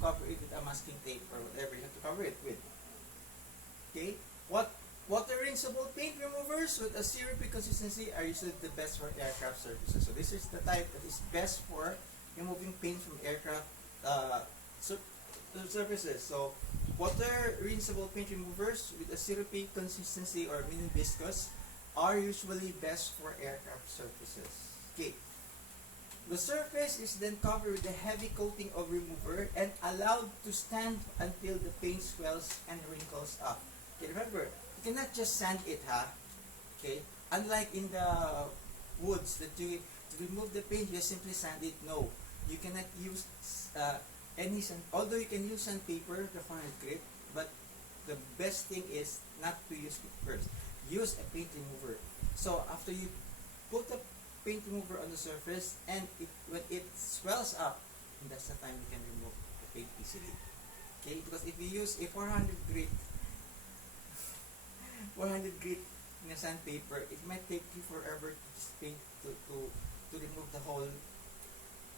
cover it with a masking tape or whatever you have to cover it with. Okay, what water rinseable paint removers with a zero-P consistency are usually the best for aircraft surfaces. So this is the type that is best for removing paint from aircraft surfaces. So water rinseable paint removers with a zero-P consistency or minimum viscous are usually best for aircraft surfaces. Okay. The surface is then covered with a heavy coating of remover and allowed to stand until the paint swells and wrinkles up. Okay, remember, you cannot just sand it, Okay, unlike in the woods that you to remove the paint, you simply sand it. No, you cannot use any sand. Although you can use sandpaper, the 400 grit, but the best thing is not to use it first. Use a paint remover. So after you put the paint remover on the surface, and when it swells up, and that's the time you can remove the paint easily. Okay, because if you use a 400 grit in a sandpaper, it might take you forever to remove the whole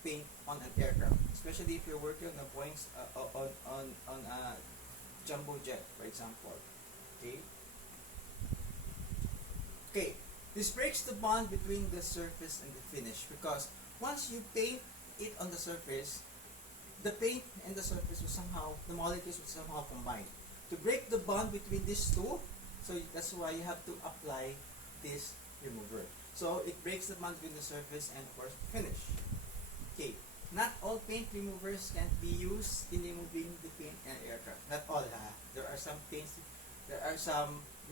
paint on an aircraft, especially if you're working on a Boeing on a jumbo jet, for example. Okay. Okay. This breaks the bond between the surface and the finish, because once you paint it on the surface, the paint and the surface will somehow, the molecules will somehow combine. To break the bond between these two, so that's why you have to apply this remover. So it breaks the bond between the surface and, of course, the finish. Okay, not all paint removers can be used in removing the paint in an aircraft. Not all, There are some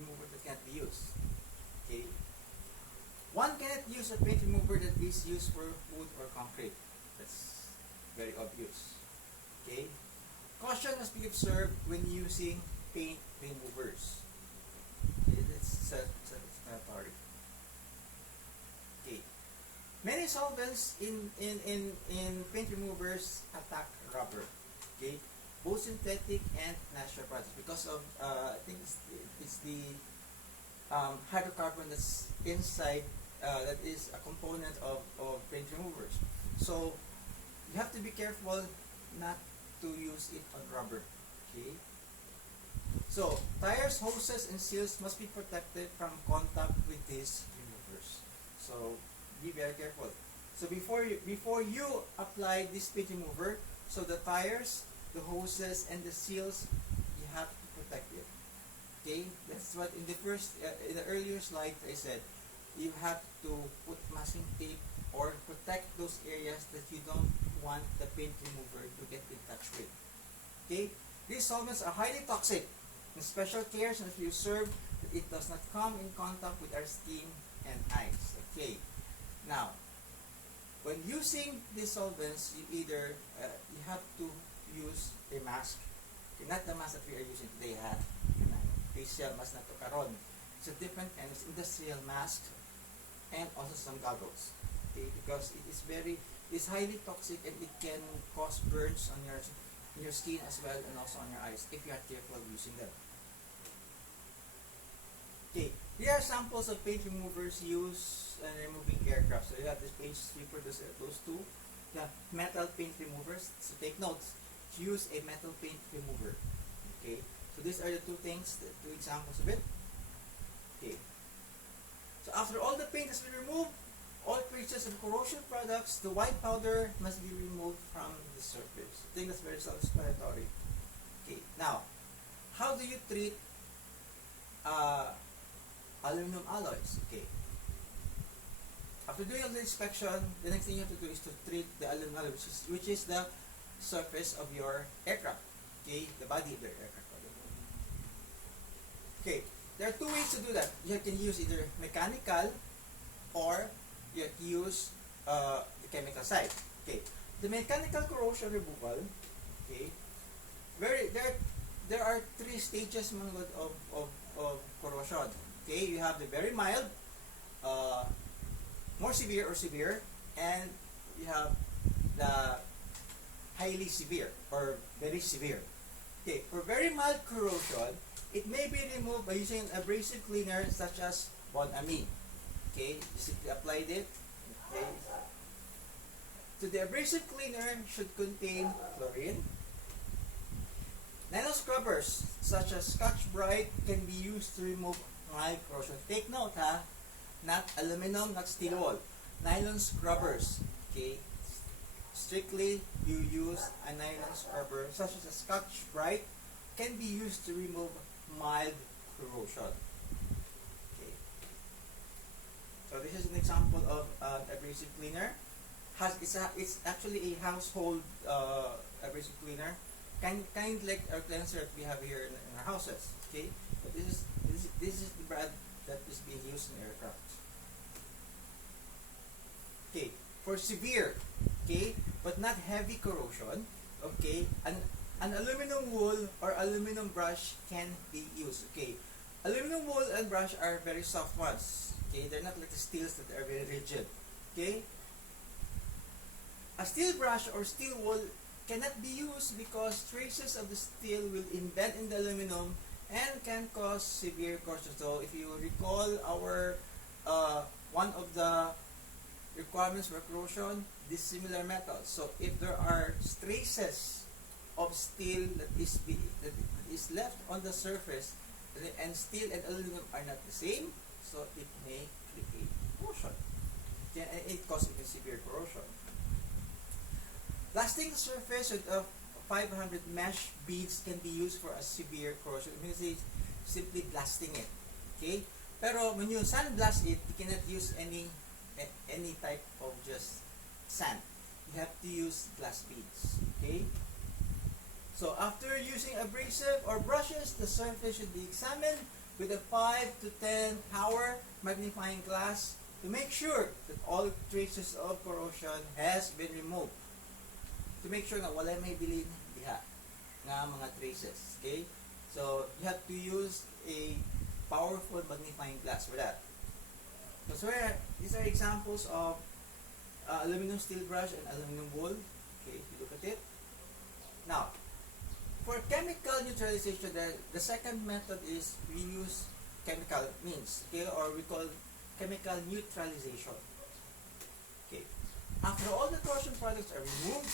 removers that can't be used. Okay. One cannot use a paint remover that is used for wood or concrete. That's very obvious. Okay? Caution must be observed when using paint removers. Okay, that's self-explanatory. Okay. Many solvents in paint removers attack rubber. Okay? Both synthetic and natural products, because of I think it's the hydrocarbon that's inside. That is a component of paint removers. So you have to be careful not to use it on rubber. Okay. So tires, hoses, and seals must be protected from contact with these removers. So be very careful. So before you apply this paint remover, so the tires, the hoses, and the seals, you have to protect it. Okay, that's what in the earlier slide I said. You have to put masking tape or protect those areas that you don't want the paint remover to get in touch with. Okay? These solvents are highly toxic, and special care must be observed that it does not come in contact with our skin and eyes. Okay? Now, when using these solvents, you either you have to use a mask. Okay, not the mask that we are using today, facial mask na to karon. It's a different kind of industrial mask, and also some goggles. Okay, because it's highly toxic, and it can cause burns on your skin as well, and also on your eyes if you are careful using them. Okay, here are samples of paint removers used in removing aircraft. So you have this paint sweeper, those two. You have metal paint removers. So take notes. Use a metal paint remover. Okay, so these are the two things, the two examples of it. Okay. So after all the paint has been removed, all traces of corrosion products, the white powder must be removed from the surface. I think that's very self-explanatory. Okay, now, how do you treat aluminum alloys? Okay. After doing all the inspection, the next thing you have to do is to treat the aluminum alloy, which is the surface of your aircraft. Okay, the body of your aircraft. Okay. There are two ways to do that. You can use either mechanical or you have to use the chemical side. Okay. The mechanical corrosion removal, okay, there are three stages of corrosion. Okay, you have the very mild, more severe or severe, and you have the highly severe or very severe. Okay, for very mild corrosion, it may be removed by using an abrasive cleaner such as bonamine. Okay, you simply applied it. Okay. So the abrasive cleaner should contain chlorine, Nylon scrubbers such as Scotch-Brite can be used to remove mild corrosion. Take note ha, not aluminum, not steel wool. Nylon scrubbers, okay? Strictly, you use a nylon scrubber such as a Scotch-Brite can be used to remove mild corrosion. Okay. So this is an example of abrasive cleaner. It's actually a household abrasive cleaner, kind like our cleanser that we have here in our houses. Okay, but this is the brand that is being used in aircraft. Okay, for severe, okay, but not heavy corrosion, okay, an aluminum wool or aluminum brush can be used. Okay, aluminum wool and brush are very soft ones. Okay, they're not like the steels that are very rigid. Okay, a steel brush or steel wool cannot be used because traces of the steel will indent in the aluminum and can cause severe corrosion. So if you recall our one of the requirements for corrosion, dissimilar metals. So if there are traces of steel that is left on the surface, and steel and aluminum are not the same, so it may create corrosion. And it causes severe corrosion. Blasting the surface with 500 mesh beads can be used for a severe corrosion. It means simply blasting it. Okay? Pero when you sandblast it, you cannot use any type of just sand. You have to use glass beads. Okay? So after using abrasive or brushes, the surface should be examined with a 5 to 10 power magnifying glass to make sure that all traces of corrosion has been removed. To make sure na wala may bilin diha nga mga traces. Okay? So you have to use a powerful magnifying glass for that. So these are examples of aluminum steel brush and aluminum wool. Okay, if you look at it. Now, for chemical neutralization, the second method is we use chemical means, okay, or we call chemical neutralization. Okay. After all the corrosion products are removed,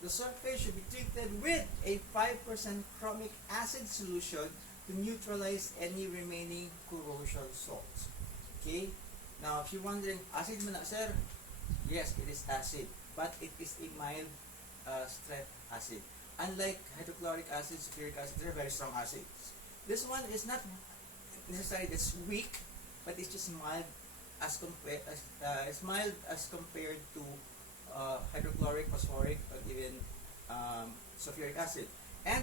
the surface should be treated with a 5% chromic acid solution to neutralize any remaining corrosion salts. Okay. Now, if you're wondering, acid man na, sir? Yes, it is acid, but it is a mild strength acid. Unlike hydrochloric acid, sulfuric acid, they're very strong acids. This one is not necessarily it's weak, but it's just mild as compared to hydrochloric, phosphoric, or even sulfuric acid.